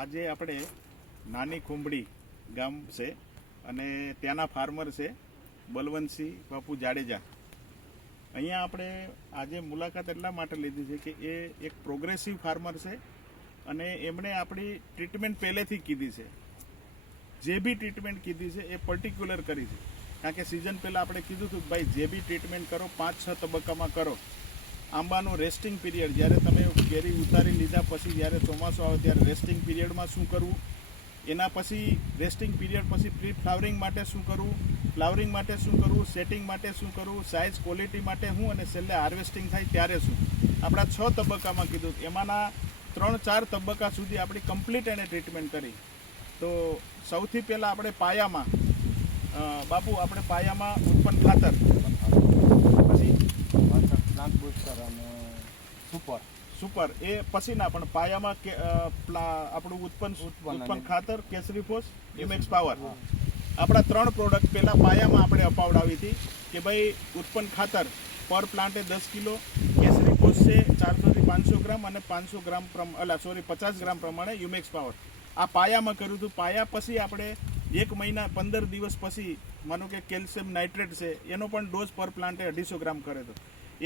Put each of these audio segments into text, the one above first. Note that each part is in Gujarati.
આજે આપણે નાની ખુંબડી ગામ છે અને ત્યાંના ફાર્મર છે બલવંતસિંહ બાપુ જાડેજા. અહીંયા આપણે આજે મુલાકાત એટલા માટે લીધી છે કે એ એક પ્રોગ્રેસિવ ફાર્મર છે અને એમણે આપણી ટ્રીટમેન્ટ પહેલેથી કીધી છે. જે બી ટ્રીટમેન્ટ કીધી છે એ પર્ટિક્યુલર કરી છે. કારણ કે સિઝન પહેલાં આપણે કીધું હતું કે ભાઈ જે બી ટ્રીટમેન્ટ કરો 5-6 તબક્કામાં કરો. આંબાનું રેસ્ટિંગ પીરિયડ, જ્યારે તમે કેરી ઉતારી લીધા પછી જ્યારે ચોમાસું આવે ત્યારે રેસ્ટિંગ પીરિયડમાં શું કરવું, એના પછી રેસ્ટિંગ પીરિયડ પછી પ્રી ફ્લાવરિંગ માટે શું કરવું, ફ્લાવરિંગ માટે શું કરવું, સેટિંગ માટે શું કરવું, સાઇઝ ક્વોલિટી માટે શું, અને છેલ્લે હાર્વેસ્ટિંગ થાય ત્યારે શું. આપણા 6 તબક્કામાં કીધું. એમાંના 3-4 તબક્કા સુધી આપણી કમ્પ્લીટ એને ટ્રીટમેન્ટ કરી. તો સૌથી પહેલાં આપણે પાયામાં બાપુ આપણે પાયામાં ઉત્પન્ન ખાતર, પછી પ્લાન્ટ બૂસ્ટર અને સુપર એ પછીના, પણ પાયામાં આપણું ઉત્પન્ન ખાતર, કેસરી ફોસ, ઇમેક્સ પાવર, આપણા 3 પ્રોડક્ટ પહેલાં પાયામાં આપણે અપાવડાવી હતી કે ભાઈ ઉત્પન્ન ખાતર પર પ્લાન્ટે 10 કિલો, કેસરી ફોસ છે 400 થી 500 ગ્રામ અને 50 ગ્રામ પ્રમાણે યુમેક્સ પાવર. આ પાયામાં કર્યું હતું. પાયા પછી આપણે 1 મહિના 15 દિવસ પછી માનો કે કેલ્શિયમ નાઇટ્રેટ છે એનો પણ ડોઝ પર પ્લાન્ટે 250 ગ્રામ કર્યો હતો.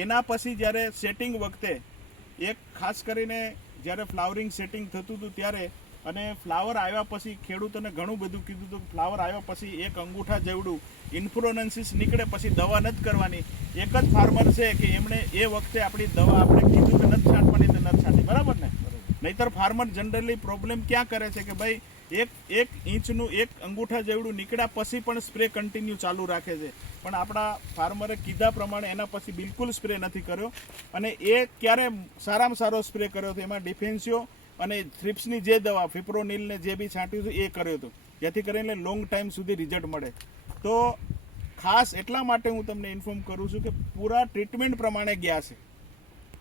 એના પછી જ્યારે સેટિંગ વખતે એક ખાસ કરીને જ્યારે ફ્લાવરિંગ સેટિંગ થતું હતું ત્યારે, અને ફ્લાવર આવ્યા પછી ખેડૂતોને ઘણું બધું કીધું હતું. ફ્લાવર આવ્યા પછી 1 અંગૂઠા જેવડું ઇન્ફ્લોરન્સિસ નીકળે પછી દવા નથી કરવાની. એક જ ફાર્મર છે કે એમણે એ વખતે આપણી દવા આપણે કીધું કે નથી છાંટવાની તો નથી છાંટી, બરાબર ને? નહીતર ફાર્મર જનરલી પ્રોબ્લેમ ક્યાં કરે છે કે ભાઈ એક ઇંચનું 1 અંગૂઠા જેવડું નીકળ્યા પછી પણ સ્પ્રે કન્ટિન્યુ ચાલુ રાખે છે. પણ આપણા ફાર્મરે કીધા પ્રમાણે એના પછી બિલકુલ સ્પ્રે નથી કર્યો. અને એ ક્યારે સારામાં સારો સ્પ્રે કર્યો હતો એમાં ડિફેન્સિયો અને થ્રિપ્સની જે દવા ફિપ્રોનિલને જે બી છાંટ્યું હતું એ કર્યો હતો, જેથી કરીને લોંગ ટાઈમ સુધી રિઝલ્ટ મળે. તો ખાસ એટલા માટે હું તમને ઇન્ફોર્મ કરું છું કે પૂરા ટ્રીટમેન્ટ પ્રમાણે ગયા છે,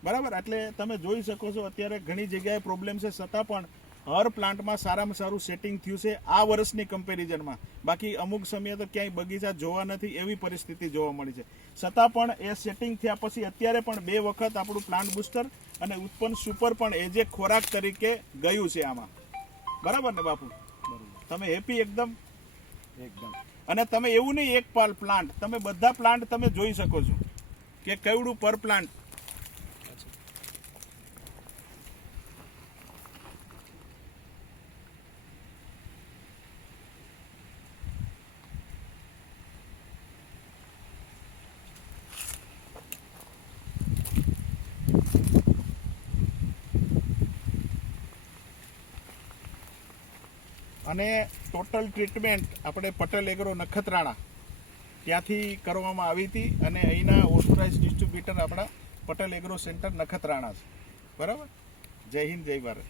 બરાબર? એટલે તમે જોઈ શકો છો અત્યારે ઘણી જગ્યાએ પ્રોબ્લેમ છે, છતાં પણ હર પ્લાન્ટમાં સારામાં સારું સેટિંગ થયું છે આ વર્ષની કમ્પેરિઝનમાં. બાકી અમુક સમયે તો ક્યાંય બગીચા જોવા નથી એવી પરિસ્થિતિ જોવા મળી છે. છતાં પણ એ સેટિંગ થયા પછી અત્યારે પણ 2 વખત આપણું પ્લાન્ટ બૂસ્ટર અને ઉત્પન્ન સુપર પણ એજ એક ખોરાક તરીકે ગયું છે આમાં, બરાબર ને બાપુ? તમે હેપી એકદમ? અને તમે એવું નહીં એક પ્લાન્ટ, તમે બધા પ્લાન્ટ તમે જોઈ શકો છો કે કેવડું પર પ્લાન્ટ. અને ટોટલ ટ્રીટમેન્ટ આપણે પટેલ એગ્રો નખત્રાણા ત્યાંથી કરવામાં આવી હતી. અને અહીંના ઓથોરાઇઝ ડિસ્ટ્રીબ્યુટર આપણા પટેલ એગ્રો સેન્ટર નખત્રાણા છે, બરાબર? જય હિન્દ, જય ભારત.